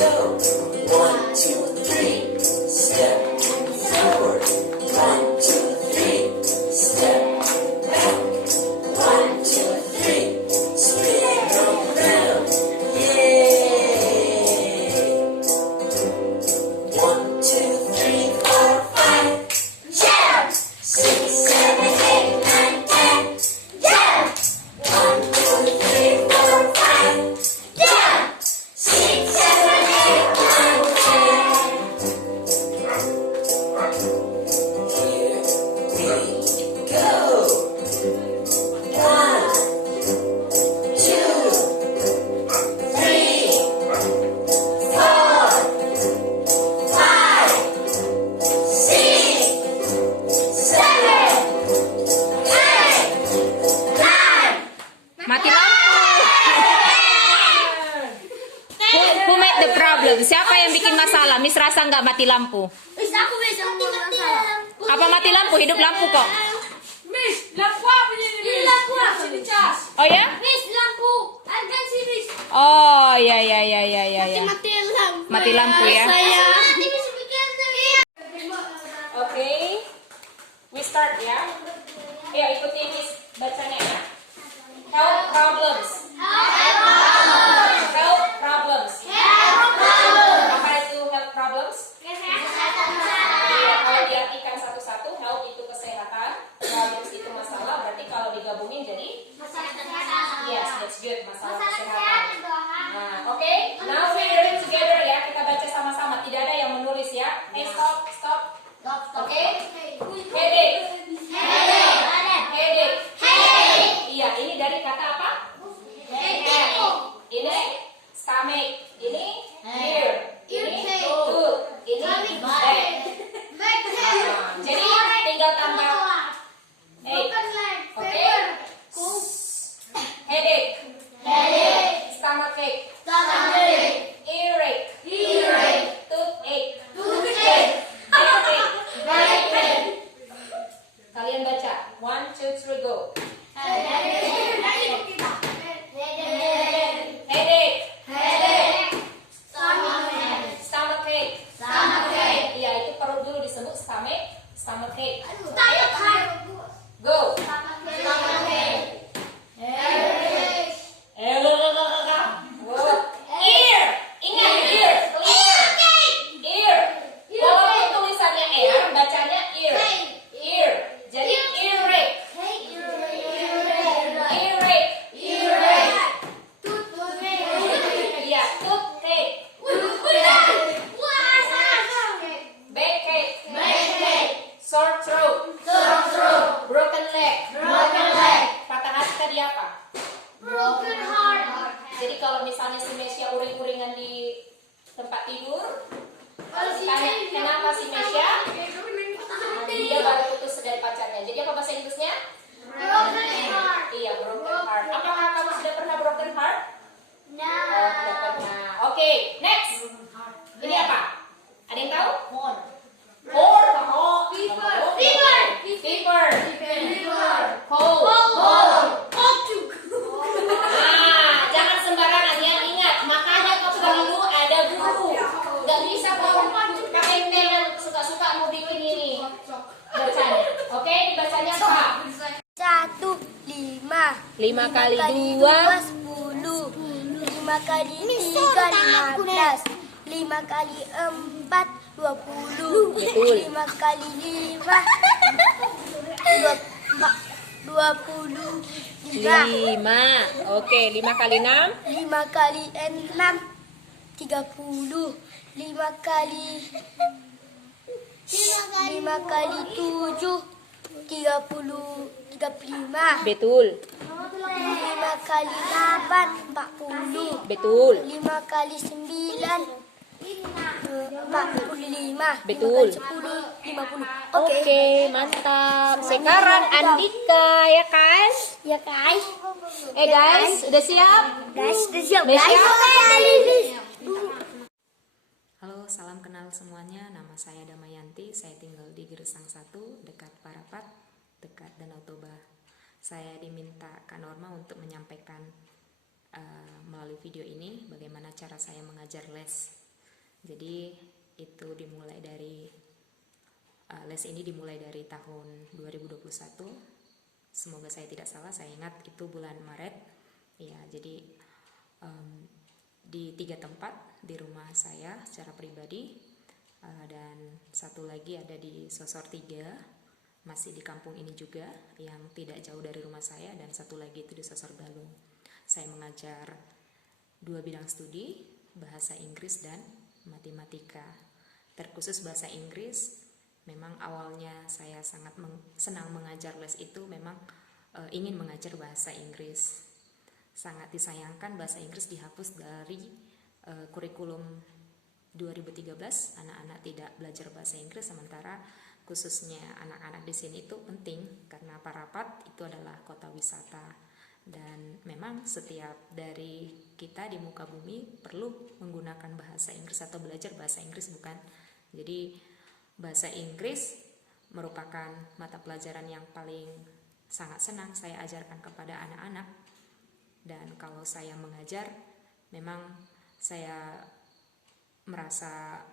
go. 1, 2, 3, step forward. 1, 2, 3, step back. 1, 2, 3, spin around. Yay! 1, 2, 3, 4, 5, jump! 6, 7, 8, 9, 10, jump! 1, 2, 3, 4, 5, jump! 6, 7, 8, 9, 10. Here we go. 1, 2, 3, 4, 5, 6, 7, 8, 9. Mati lampu. Who made the problem? Siapa yang bikin masalah? Miss Rasa nggak mati lampu. Wis aku wis mati lampu. Apa mati lampu? Hidup lampu kok. Miss, lampu apa ini? Ini lampu apa? Sini cas. Oh ya? Wis lampu. Agan sih wis. Oh ya. Mati lampu. Mati lampu ya. Saya. Nanti bisa bikin saya. Oke. We start ya. Ya ikuti Miss bacanya ya. Help problems. Help problems. Apa itu help problems? Ya, kalau diartikan satu-satu, help itu kesehatan, problems itu masalah. Berarti kalau digabungin jadi yes, that's good, masalah kesehatan. Nah, oke. Now we read together ya. Kita baca sama-sama. Tidak ada yang menulis ya. Hey, stop. Oke. Headache. Iya, ini dari kata apa? Ini stomach. Ini ear. Ini tooth. Ini back. Jadi tinggal tambah oke. Headache. Stomachache. Earache. Toothache. Backache. Kalian baca. 1, 2, 3, go. Headache. Stomachache. Iya, itu perut dulu disebut stomachache. Go. Ear. Ingat ear. Ear. Walaupun tulisannya ear, bacanya ear. Ear. Jadi earache. Iya, toothache. Backache. Sore throat. Broken leg. Patah hati tadi apa? Jadi kalau misalnya si Mesya uring-uringan di tempat tidur, tanya kenapa si Mesya? Dia baru putus dari pacarnya. Jadi apa bahasa Inggrisnya? Iya, broken heart. Apakah kamu sudah pernah broken heart? Oh, tidak pernah. Oke, next. Ini apa? Ada yang tahu? Fever. Cold. Jangan sembarangan ya. Ingat, makanya kau selalu ada guru. Gak bisa kau pakai dengan suka-suka mau bikin ini bacanya. Oke, dibacanya apa? 5 kali 2 10. 5 kali 3 15. 5 kali 4 20. Betul. 5 kali 5 25. 5. Oke, 5 kali 6 5 kali 6 30. 5 kali 7 35. betul. 5 kali 8 40. Betul. 5 kali 9 45. Betul. 10 50. Oke, mantap. Sekarang Andika ya guys. Ya guys. Guys, udah siap? Guys, udah siap Udah guys. siap? Halo, salam kenal semuanya. Nama saya Damayanti. Saya tinggal di Gersang 1, dekat Parapat, dekat Danau Toba. Saya diminta Kak Norma untuk menyampaikan melalui video ini bagaimana cara saya mengajar les Jadi itu dimulai dari les ini dimulai dari tahun 2021. Semoga saya tidak salah, saya ingat itu bulan Maret. Ya, jadi di 3 tempat, di rumah saya secara pribadi, dan satu lagi ada di Sosor 3, masih di kampung ini juga yang tidak jauh dari rumah saya, dan satu lagi itu di Sosor Balung. Saya mengajar 2 bidang studi, bahasa Inggris dan matematika. Terkhusus bahasa Inggris, memang awalnya saya sangat senang mengajar les itu, memang ingin mengajar bahasa Inggris. Sangat disayangkan bahasa Inggris dihapus dari kurikulum 2013. Anak-anak tidak belajar bahasa Inggris, sementara khususnya anak-anak di sini itu penting karena Parapat itu adalah kota wisata. Dan memang setiap dari kita di muka bumi perlu menggunakan bahasa Inggris atau belajar bahasa Inggris, bukan? Jadi bahasa Inggris merupakan mata pelajaran yang paling sangat senang saya ajarkan kepada anak-anak. Dan kalau saya mengajar, memang saya merasa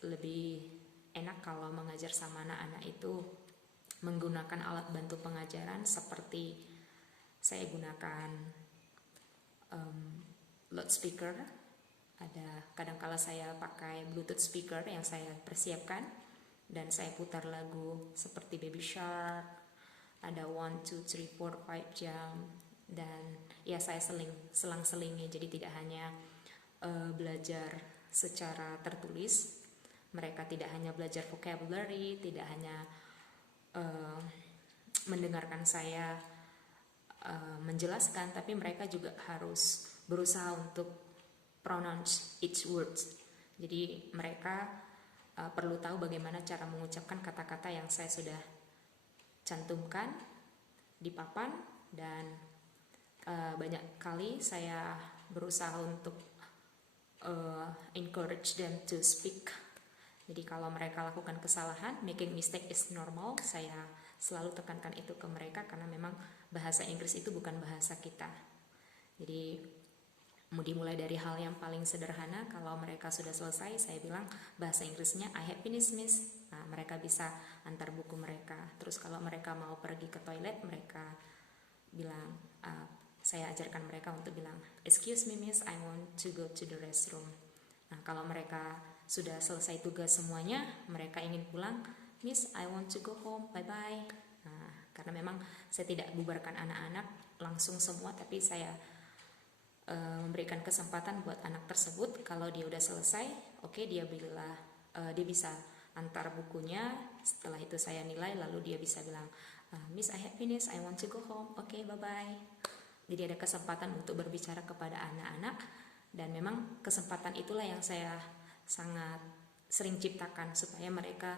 lebih enak kalau mengajar sama anak-anak itu menggunakan alat bantu pengajaran seperti saya gunakan loudspeaker. Ada kadangkala saya pakai Bluetooth speaker yang saya persiapkan, dan saya putar lagu seperti Baby Shark, ada 1, 2, 3, 4, 5 jam, dan ya saya selang-selingi. Jadi tidak hanya belajar secara tertulis, mereka tidak hanya belajar vocabulary, tidak hanya mendengarkan saya menjelaskan, tapi mereka juga harus berusaha untuk pronounce each words. Jadi mereka perlu tahu bagaimana cara mengucapkan kata-kata yang saya sudah cantumkan di papan, dan banyak kali saya berusaha untuk encourage them to speak. Jadi kalau mereka lakukan kesalahan, making mistake is normal, saya selalu tekankan itu ke mereka karena memang bahasa Inggris itu bukan bahasa kita. Jadi mau dimulai dari hal yang paling sederhana. Kalau mereka sudah selesai, saya bilang bahasa Inggrisnya I have finished, miss. Nah, mereka bisa antar buku mereka. Terus kalau mereka mau pergi ke toilet, mereka bilang, saya ajarkan mereka untuk bilang, excuse me miss, I want to go to the restroom. Nah, kalau mereka sudah selesai tugas semuanya, mereka ingin pulang, miss, I want to go home, bye bye. Nah, karena memang saya tidak bubarkan anak-anak langsung semua, tapi saya memberikan kesempatan buat anak tersebut, kalau dia udah selesai, oke, dia bisa antar bukunya. Setelah itu saya nilai, lalu dia bisa bilang, miss, I have finished, I want to go home, oke, bye bye. Jadi ada kesempatan untuk berbicara kepada anak-anak, dan memang kesempatan itulah yang saya sangat sering ciptakan supaya mereka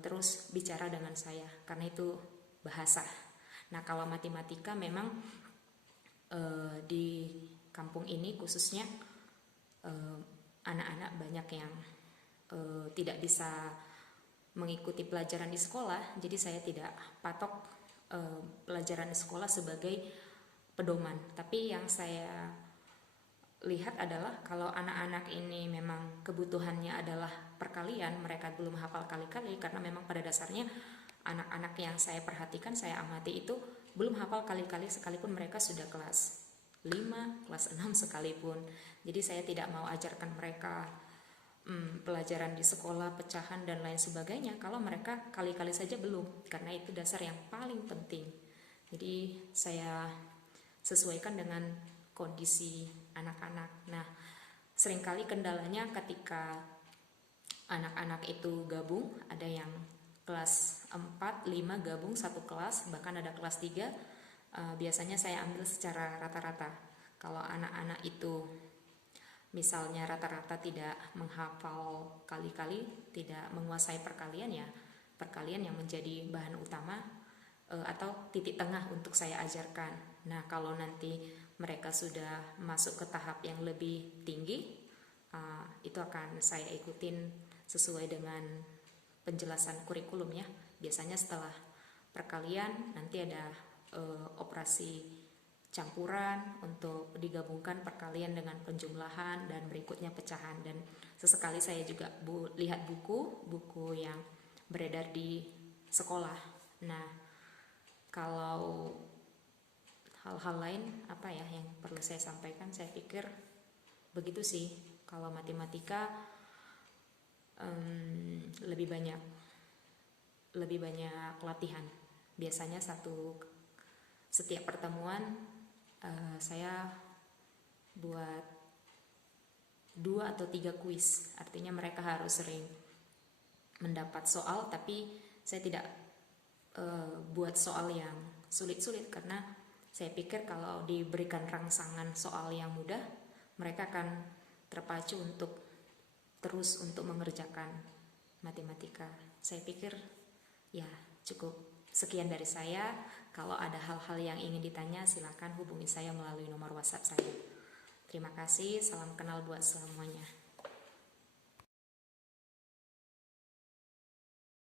terus bicara dengan saya, karena itu bahasa. Nah, kalau matematika memang di kampung ini khususnya anak-anak banyak yang tidak bisa mengikuti pelajaran di sekolah, jadi saya tidak patok pelajaran di sekolah sebagai pedoman. Tapi yang saya lihat adalah kalau anak-anak ini memang kebutuhannya adalah perkalian, mereka belum hafal kali-kali, karena memang pada dasarnya anak-anak yang saya perhatikan, saya amati itu belum hafal kali-kali sekalipun mereka sudah kelas 5, kelas 6 sekalipun. Jadi saya tidak mau ajarkan mereka pelajaran di sekolah, pecahan dan lain sebagainya kalau mereka kali-kali saja belum, karena itu dasar yang paling penting. Jadi saya sesuaikan dengan kondisi anak-anak. Nah, seringkali kendalanya ketika anak-anak itu gabung, ada yang kelas 4, 5 gabung satu kelas, bahkan ada kelas 3, biasanya saya ambil secara rata-rata. Kalau anak-anak itu misalnya rata-rata tidak menghafal kali-kali, tidak menguasai perkalian, ya perkalian yang menjadi bahan utama atau titik tengah untuk saya ajarkan. Nah, kalau nanti mereka sudah masuk ke tahap yang lebih tinggi, itu akan saya ikutin sesuai dengan penjelasan kurikulum, ya. Biasanya setelah perkalian nanti ada operasi campuran, untuk digabungkan perkalian dengan penjumlahan, dan berikutnya pecahan. Dan sesekali saya juga lihat buku yang beredar di sekolah. Nah, kalau hal-hal lain apa ya yang perlu saya sampaikan, saya pikir begitu sih. Kalau matematika lebih banyak latihan. Biasanya setiap pertemuan saya buat 2 atau 3 kuis. Artinya mereka harus sering mendapat soal, tapi saya tidak buat soal yang sulit-sulit, karena saya pikir kalau diberikan rangsangan soal yang mudah, mereka akan terpacu untuk terus untuk mengerjakan matematika. Saya pikir ya cukup sekian dari saya. Kalau ada hal-hal yang ingin ditanya, silakan hubungi saya melalui nomor WhatsApp saya. Terima kasih, salam kenal buat semuanya.